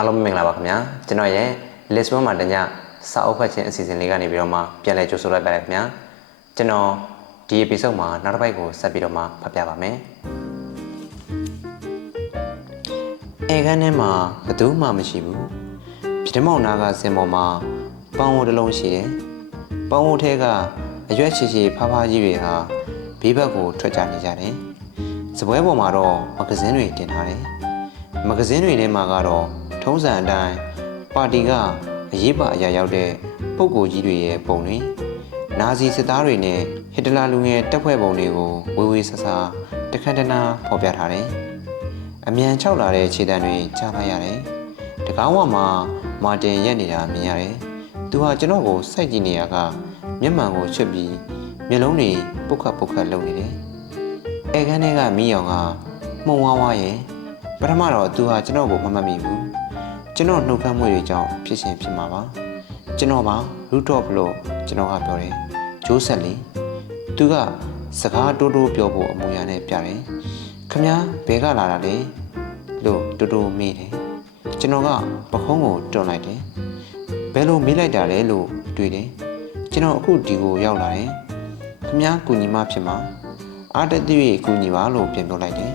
အားလုံးမင်္ဂလာပါခင်ဗျာကျွန်တော်ရဲ့ Lisbon မှာတညစာအုပ်ဖတ်ခြင်းအစီအစဉ်လေးကနေပြီးတော့မှပြန်လည်ကြိုဆိုလိုက်ပါရခင်ဗျာကျွန်တော်ဒီ episode မှာနောက်တစ်ပိုက်ကိုဆက်ပြီးတော့မှဖတ်ပြပါမယ်အဲခန်းထဲမှာဘယ်သူမှမရှိဘူးပြတမောင်နာကစင်ပေါ်မှာပေါင်းဝတစ်လုံးရှိတယ်ပေါင်းဝထဲကအရွက်ချီချီဖားဖားကြီးတွေဟာဘေးဘက်ကိုထွက်ကြနေကြတယ်စပွဲပေါ်မှာတော့မဂဇင်းတွေတင်ထားတယ်မဂဇင်းတွေထဲမှာကတော့ထုံးစံအတိုင်းပါတီကအရေးပါအရာရောက်တဲ့ပုဂ္ဂိုလ်ကြီးတွေရဲ့ပုံတွေနာဇီစစ်သားတွေနဲ့ဟစ်တလာလူငယ်တပ်ဖွဲ့ပုံတွေကိုဝေဝေဆဆာတခန့်တနာဖော်ပြထားတယ်အမြန်ချောက်လာတဲ့ခြေတံတွေကြားလိုက်ရတယ်တကောင်းဝမှာမာတင်ရက်နေတာမြင်ရတယ်သူဟာကျွန်တော်ကိုစိုက်ကြည့်နေရကမျက်မှန်ကိုချွတ်ပြီးမျက်လုံးတွေပုတ်ခတ်ပုတ်ခတ်လုပ်နေတယ်အဲခန်းထဲကမီးရောင်ကမှုံဝါးဝါရဲ့ပထမတော့သူဟာကျွန်တော်ကိုမမှတ်မိဘူးကျွန်တော်နှုတ်ခမ်းမွေတွေကြောင့်ဖြစ်ရှင်ဖြစ်မှာပါကျွန်တော်ပါရူတော့လို့ကျွန်တော်ကပြောတယ်ဂျိုးဆက်လီသူကစကားတိုးတိုးပြောဖို့အမူအရာနဲ့ပြတယ်ခမည်းဘဲကလာတာလေလို့တိုးတိုးမေးတယ်ကျွန်တော်ကပခုံးကိုတွန်းလိုက်တယ်ဘယ်လိုမေးလိုက်တာလဲလို့တွေးတယ်ကျွန်တော်အခုဒီကိုရောက်လာတယ်ခမည်းကူညီမဖြစ်မှာအားတည်း၍ကူညီပါလို့ပြန်ပြောလိုက်တယ်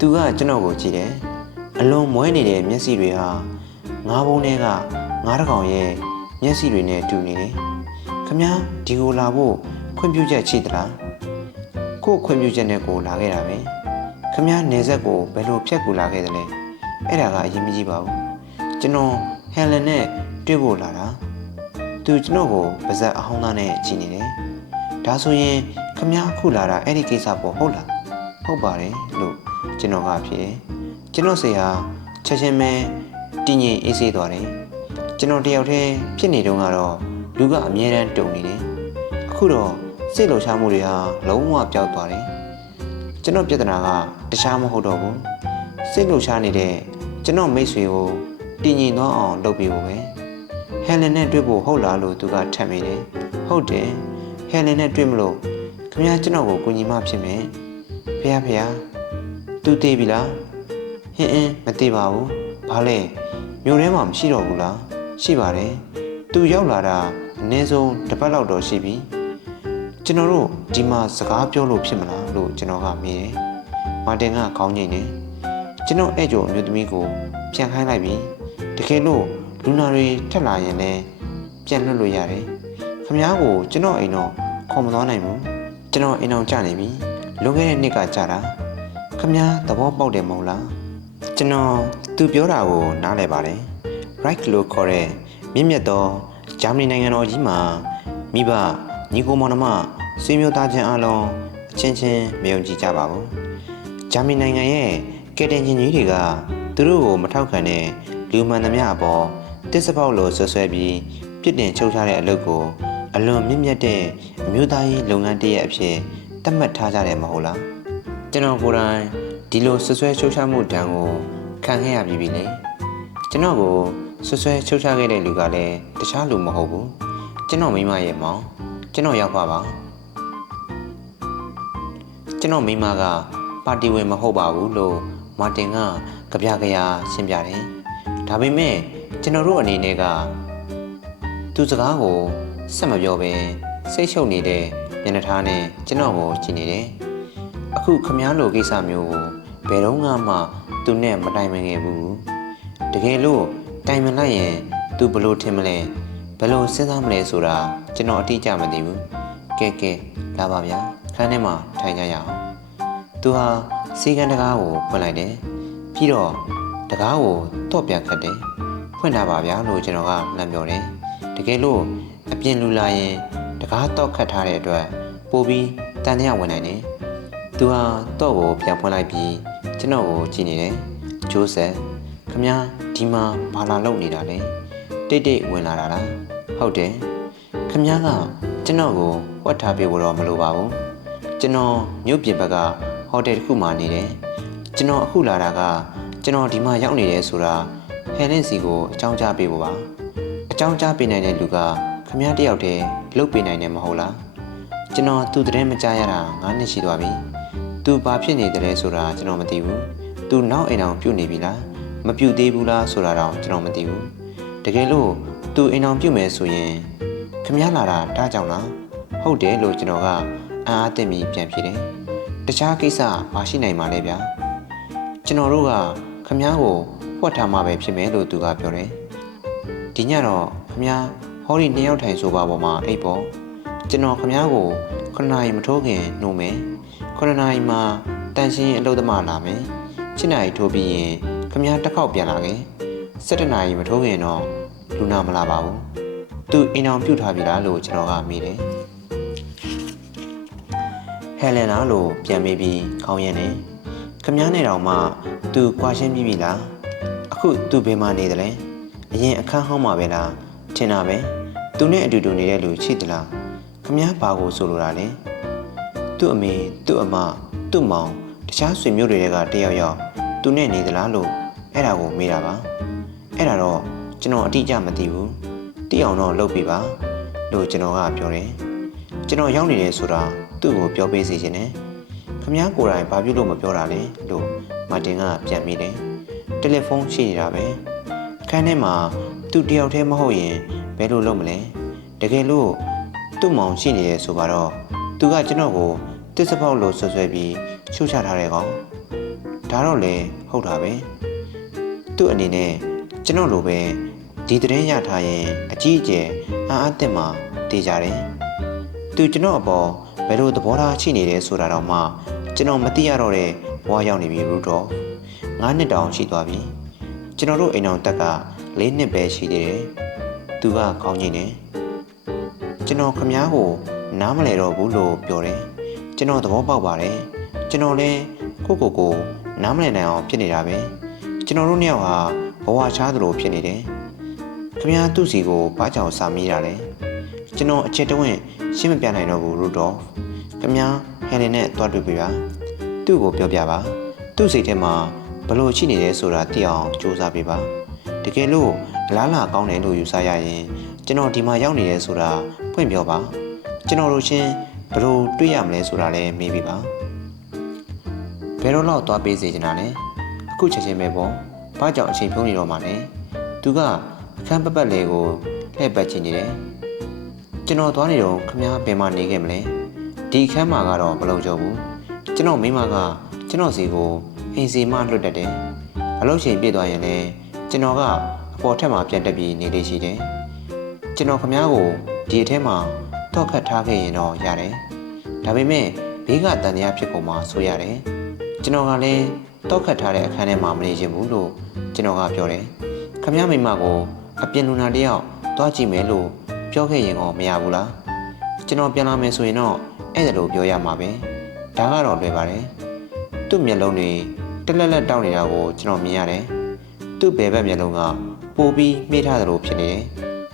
သူကကျွန်တော်ကိုကြည့်တယ်အလွန်မွဲနေတဲ့မျက်စိတွေဟာငါးဘုံတွေကငါးတကောင်ရဲ့မျက်စိတွေနဲ့တူနေတယ်ခမည်းဒီကိုလာဖို့ခွင့်ပြုချက်ရှိသလားကို့ခွင့်ပြုချက်နဲ့ကိုလာခဲ့တာပဲခမည်းနေဆက်ကိုဘယ်လိုဖြတ်ကူလာခဲ့သလဲအဲ့ဒါကအရင်မကြီးပါဘူးကျွန်တော်ဟယ်လန်နဲ့တွေ့ဖို့လာတာသူကျွန်တော်ကိုပါဇက်အဟောင်းသားနဲ့ကြည့်နေတယ်ဒါဆိုရင်ခမည်းအခုလာတာအဲ့ဒီကိစ္စပေါ့ဟုတ်လားဟုတ်ပါတယ်လို့ကျွန်တော်ကဖြစ်တယ်ကျွန်တော်စိတ်ဟာချက်ချင်းပဲတည်ငြိမ်အေးဆေးသွားတယ်ကျွန်တော်တယောက်တည်းဖြစ်နေတော့ကတော့လူကအမြဲတမ်းတုံနေတယ်အခုတော့စိတ်လှုပ်ရှားမှုတွေဟာလုံးဝပျောက်သွားတယ်ကျွန်တော်ပြဿနာကတခြားမဟုတ်တော့ဘူးစိတ်လှုပ်ရှားနေတဲ့ကျွန်တော်မိတ်ဆွေကိုတည်ငြိမ်သွားအောင်လုပ်ပေးဖို့ပဲဟယ်လန်နဲ့တွေ့ဖို့ဟုတ်လားလို့သူကထပ်မိတယ်ဟုတ်တယ်ဟယ်လန်နဲ့တွေ့မလို့ခင်ဗျားကျွန်တော်ကိုကူညီမဖြစ်မယ်ဖေ။သူတည်ပြီလားဟင်းမတည်ပါဘူးဘာလဲမြို့ထဲမှာမရှိတော့ဘူးလားရှိပါတယ်သူရောက်လာတာအနည်းဆုံးတစ်ပတ်လောက်တော့ရှိပြီကျွန်တော်တို့ဒီမှာစကားပြောလို့ဖြစ်မလားလို့ကျွန်တော်ကမေးတယ်မာတင်ကခေါင်းငိမ့်တယ်ကျွန်တော်အဲ့ကြိုအမျိုးသမီးကိုပြန်ခိုင်းလိုက်ပြီတကယ်လို့လူနာတွေထက်လာရင်လည်းပြန်လွှတ်လို့ရတယ်ခမ ्या ကိုကျွန်တော်အိမ်တော့ခေါ်မသွားနိုင်ဘူးကျွန်တော်အိမ်အောင်ကြာနေပြီလွန်ခဲ့တဲ့နှစ်ကကြာတာခမ ्या သဘောပေါက်တယ်မဟုတ်လားကျွန်တော်သူပြောတာကိုနားလည်ပါတယ် right လို့ခေါ်တဲ့မြင့်မြတ်သောဂျာမနီနိုင်ငံတော်ကြီးမှာမိဘညီကိုမောင်နှမဆွေမျိုးသားချင်းအလုံးအချင်းချင်းမယုံကြည်ကြပါဘူးဂျာမနီနိုင်ငံရဲ့ကယ်တင်ရှင်ကြီးတွေကသူတို့ကိုမထောက်ခံတဲ့လူမှန်သမျှအပေါ်တစ်စပေါက်လိုဆွဆွဲပြီးပြစ်တင်ချုပ်ထားတဲ့အလုပ်ကိုအလွန်မြင့်မြတ်တဲ့အမျိုးသားရေးလုပ်ငန်းတစ်ရပ်အဖြစ်သတ်မှတ်ထားကြတယ်မဟုတ်လားကျွန်တော်ကိုယ်တိုင်ဒီလိုဆွဆွဲချုပ်ချမှုတန်းကိုခံခဲ့ရပြီလေကျွန်တော်ကိုဆွဆွဲချုပ်ချခဲ့တဲ့လူကလည်းတခြားလူမဟုတ်ဘူးကျွန်တော်မိမရဲ့မောင်ကျွန်တော်ရောက်ပါကျွန်တော်မိမကပါတီဝင်မဟုတ်ပါဘူးလို့မာတင်ကကြပြကြရရှင်းပြတယ်ဒါပေမဲ့ကျွန်တော်တို့အနေနဲ့ကသူစကားကိုဆက်မပြောဘဲစိတ်ရှုပ်နေတဲ့မျက်နှာထားနဲ့ကျွန်တော်ကိုကြည့်နေတယ်အခုခမားလိုကိစ္စမျိုးကိုဘယ်တော့မှသူနဲ့မတိုင်ပင်ခဲ့ဘူးတကယ်လို့တိုင်ပင်လိုက်ရင်သူဘလို့ထင်မလဲဘလို့စဉ်းစားမလဲဆိုတာကျွန်တော်အတိအကျမသိဘူးကဲလာပါဗျာခန်းထဲမှာထိုင်ကြရအောင်သူဟာစီကံတကားကိုဖွင့်လိုက်တယ်ပြီးတော့တကားကိုတော့ပြန်ခတ်တယ်ဖွင့်ထားပါဗျာလို့ကျွန်တော်ကလမ်းပြောတယ်တကယ်လို့အပြင်လူလာရင်တကားတော့ခတ်ထားတဲ့အတွက်ပို့ပြီးတန်တရားဝင်နိုင်တယ်သူဟာတော့ကိုပြန်ဖွင့်လိုက်ပြီးကျွန်တော်ကိုကြည့်နေတယ်ဂျိုးဆက်ခမ ्या ဒီမှာဘာလာလုပ်နေတာလဲတိတ်ဝင်လာတာလားဟုတ်တယ်ခမ ्या ကကျွန်တော်ကိုဝတ်ထားပြဖို့တော့မလိုပါဘူးကျွန်တော်မြို့ပြင်ဘက်ကဟိုတယ်တစ်ခုမှာနေတယ်ကျွန်တော်အခုလာတာကကျွန်တော်ဒီမှာရောက်နေတယ်ဆိုတာဟယ်လင်စီကိုအကြောင်းကြားပေးဖို့ပါအကြောင်းကြားပေးနိုင်တဲ့လူကခမ ्या တယောက်တည်းလုပ်ပေးနိုင်တယ်မဟုတ်လားကျွန်တော်သူ့သတင်းမကြားရတာ9နှစ်ရှိသွားပြီသူဘာဖြစ်နေတယ်လဲဆိုတာကျွန်တော်မသိဘူး သူနောက်အိမ်အောင်ပြုတ်နေပြီလားမပြုတ်သေးဘူးလားဆိုတာတော့ကျွန်တော်မသိဘူးတကယ်လို့သူအိမ်အောင်ပြုတ်မယ်ဆိုရင်ခမည်းလာတာဒါကြောင့်လားဟုတ်တယ်လို့ကျွန်တော်ကအံ့အားသင့်ပြီးပြန်ဖြေတယ်တခြားကိစ္စမရှိနိုင်ပါလေဗျာကျွန်တော်တို့ကခမည်းကိုဖွက်ထားမှပဲဖြစ်မယ်လို့သူကပြောတယ်ဒီညတော့ခမည်းဟောဒီ2ယောက်ထိုင်ဆိုပါပေါ်မှာအိပ်ပေါ်ကျွန်တော်ခမည်းကို9နာရီမထိုးခင်နှုတ်မယ်9နာရီမှာတန်ရှင်းအလုပ်သမားလာမယ်7နာရီထိုးပြီးရင်ခမည်းတစ်ခေါက်ပြန်လာခဲ့7နာရီမထိုးခင်တော့လူနာမလာပါဘူးသူအိမ်အောင်ပြုတ်ထားပြီလားလို့ကျွန်တော်ကမေးတယ်ဟယ်လန်နာလို့ပြန်မေးပြီးခေါင်းရင်းနေခမည်းနဲ့တောင်မှသူကွာရှင်းပြီးပြီလားအခုသူဘယ်မှာနေတယ်လဲအရင်အခန်းဟောင်းမှာပဲလားထင်တာပဲသူနဲ့အတူတူနေတဲ့လူရှိသလားခမည်းဘာကိုဆိုလိုတာလဲသူ့အမေသူ့အမသူ့မောင်တခြားဆွေမျိုးတွေကတယောက်ယောက်သူနဲ့နေသလားလို့အဲ့ဒါကိုမေးတာပါအဲ့ဒါတော့ကျွန်တော်အတိအကျမသိဘူးသိအောင်တော့လုပ်ပြပါလို့ကျွန်တော်ကပြောတယ်ကျွန်တော်ရောက်နေတယ်ဆိုတာသူ့ကိုပြောပေးစီခြင်းနဲ့ခမည်းကိုယ်တိုင်ဘာဖြစ်လို့မပြောတာလဲလို့မာတင်ကပြန်မိတယ်တယ်လီဖုန်းရှိနေတာပဲအခန်းထဲမှာသူတယောက်တည်းမဟုတ်ရင်ဘယ်လိုလုပ်မလဲတကယ်လို့သူ့မောင်ရှိနေတယ်ဆိုတော့သူကကျွန်တော်ကိုတစ်စပေါက်လို့ဆွဆွဲပြီးချိုးချထားတဲ့ကောင်ဒါတော့လေဟုတ်တာပဲသူ့အနေနဲ့ကျွန်တော်လိုပဲဒီသတင်းရထားရင်အကြီးအကျယ်အားသင့်မှတည်ကြတယ်သူကျွန်တော်အပေါ်ဘယ်လိုသဘောထားရှိနေတယ်ဆိုတာတော့မှကျွန်တော်မသိရတော့တဲ့ဘဝရောက်နေပြီလို့တော့9နှစ်တောင်ရှိသွားပြီကျွန်တော်တို့အိမ်အောင်တက်က4နှစ်ပဲရှိသေးတယ်သူကခေါင်းကြီးနေကျွန်တော်ခမားကိုနားမလဲတော့ဘူးလို့ပြောတယ်ကျွန်တော်သဘောပေါက်ပါတယ်ကျွန်တော်လည်းကိုနားမလည်နိုင်အောင်ဖြစ်နေတာပဲကျွန်တော်တို့နှစ်ယောက်ဟာဘဝချားသလိုဖြစ်နေတယ်ခမားသူ့စီကိုဘာကြောင့်စာမေးတာလဲကျွန်တော်အချက်တဝင့်ရှင်းမပြနိုင်တော့ဘူးလို့တော့ခမားဟယ်လင်နဲ့တွားတွေ့ပြီပါသူ့ကိုပြောပြပါသူ့စိတ်ထဲမှာဘလို့ရှိနေလဲဆိုတာသိအောင်စူးစမ်းပေးပါတကယ်လို့လားလာကောင်းတယ်လို့ယူဆရရင်ကျွန်တော်ဒီမှာရောက်နေတယ်ဆိုတာဖွင့်ပြောပါကျွန်တော်တို့ချင်းဘလို့တွေ့ရမလဲဆိုတာလည်းမေးပြပါဘယ်တော့လောက်သွားပေးစေချင်တာလဲအခုချက်ချင်းပဲပေါ့ဘာကြောင့်အချိန်ဖြုံးနေတော့မှလဲသူကအခန်းပတ်လေကိုလှည့်ပတ်ချင်နေတယ်ကျွန်တော်သွားနေတော့ခမားဘယ်မှာနေခဲ့မလဲဒီအခန်းမှာကတော့မလုံခြုံဘူးကျွန်တော်မိမကကျွန်တော်စီကိုအိမ်စီမှလွတ်တတ်တယ်အလုပ်ချိန်ပြည့်သွားရင်လည်းကျွန်တော်ကအပေါ်ထက်မှာပြန်တက်ပြီးနေလေးရှိတယ်ကျွန်တော်ခမားကိုဒီအထက်မှာတော့ခတ်ထားခဲ့ရင်တော့ရတယ်ဒါပေမဲ့ဘေးကတန်တရားဖြစ်ကုန်မှဆိုရတယ်ကျွန်တော်ကလည်းတော့ခတ်ထားတဲ့အခန်းထဲမှာမနေချင်ဘူးလို့ကျွန်တော်ကပြောတယ်ခမားမိမကိုအပြင်လူနာတယောက်သွားကြည့်မယ်လို့ပြောခဲ့ရင်တော့မရဘူးလားကျွန်တော်ပြန်လာမယ်ဆိုရင်တော့အဲ့ဒါလိုပြောရမှာပဲဒါကတော့လွယ်ပါတယ်သူ့မျက်လုံးတွေတက်လက်လက်တောက်နေတာကိုကျွန်တော်မြင်ရတယ်သူ့ဘယ်ဘက်မျက်လုံးကပိုပြီးမိထားသလိုဖြစ်နေတယ်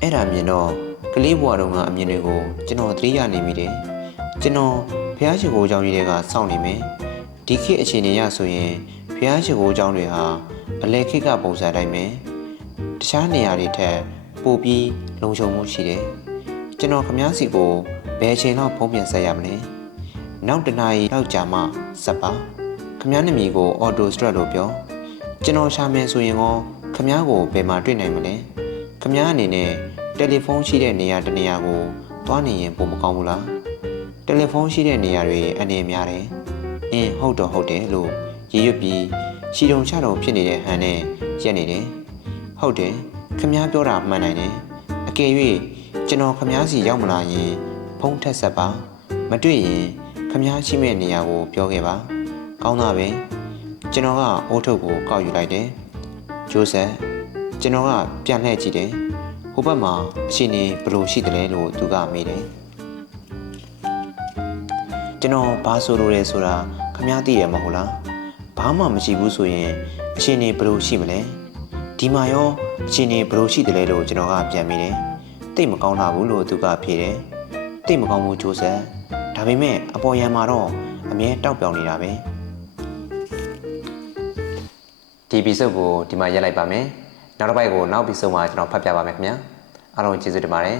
အဲ့ဒါမြင်တော့ကလေးဘွားတုန်းကအမြင်တွေကိုကျွန်တော်သတိရနေမိတယ်ကျွန်တော်ဖះရှိခိုးเจ้าကြီးတွေကစောင့်နေမယ်ဒီခေတ်အခြေအနေရဆိုရင်ဖះရှိခိုးเจ้าတွေဟာအလဲခေတ်ကပုံစံတိုင်းပဲတခြားနေရာတွေထက်ပိုပြီးလုံခြုံမှုရှိတယ်ကျွန်တော်ခမားစီကိုဘယ်အချိန်လောက်ဖုံးပြန်ဆက်ရမလဲနောက်တစ်နာရီလောက်ကြာမှဆက်ပါခမားနာမည်ကိုအော်တိုစထရက်လို့ပြောကျွန်တော်ရှာမယ်ဆိုရင်ရောခမားကိုဘယ်မှာတွေ့နိုင်မလဲခမားအနေနဲ့တယ်လီဖုန်းရှိတဲ့နေရာတစ်နေရာကိုသွားနေရင်ပုံမကောင်းဘူးလားတယ်လီဖုန်းရှိတဲ့နေရာတွေအနေများတယ်ဟုတ်တော့ဟုတ်တယ်လို့ရည်ရွတ်ပြီးရှီတုံချတုံဖြစ်နေတဲ့ဟန်နဲ့ရက်နေတယ်ဟုတ်တယ်ခမားပြောတာမှန်နိုင်တယ်အကယ်၍ကျွန်တော်ခမားစီရောက်မလာရင်ဖုန်းထက်ဆက်ပါမတွေ့ရင်ခမားရှိမဲ့နေရာကိုပြောခဲ့ပါကောင်းတာပဲကျွန်တော်ကအိုးထုတ်ကိုကောက်ယူလိုက်တယ်ဂျိုးဆက်ကျွန်တော်ကပြန်လှည့်ကြည့်တယ်ဟိုဘက်မှာအရှင်နေဘလို့ရှိတယ်လဲလို့သူကမေးတယ်ကျွန်တော်ဘာဆိုလိုလဲဆိုတာခမားသိရမှာဟုတ်လားဘာမှမရှိဘူးဆိုရင်အရှင်နေဘလို့ရှိမလဲဒီမှာရောအရှင်နေဘလို့ရှိတယ်လဲလို့ကျွန်တော်ကပြန်မေးတယ်တိတ်မကောင်းတာဘူးလို့သူကဖြေတယ်တိတ်မကောင်းဘူးဂျိုးဆက်ဒါပေမဲ့အပေါ်ယံမှာတော့အမြဲတောက်ပြောင်နေတာပဲဒီ episode ကိုဒီမှာရပ်လိုက်ပါမယ်နောက်တစ်ပိုက်ကိုနောက် episode မှာကျွန်တော်ဖတ်ပြပါမယ်ခင်ဗျာအားလုံးကျေးဇူးတင်ပါတယ်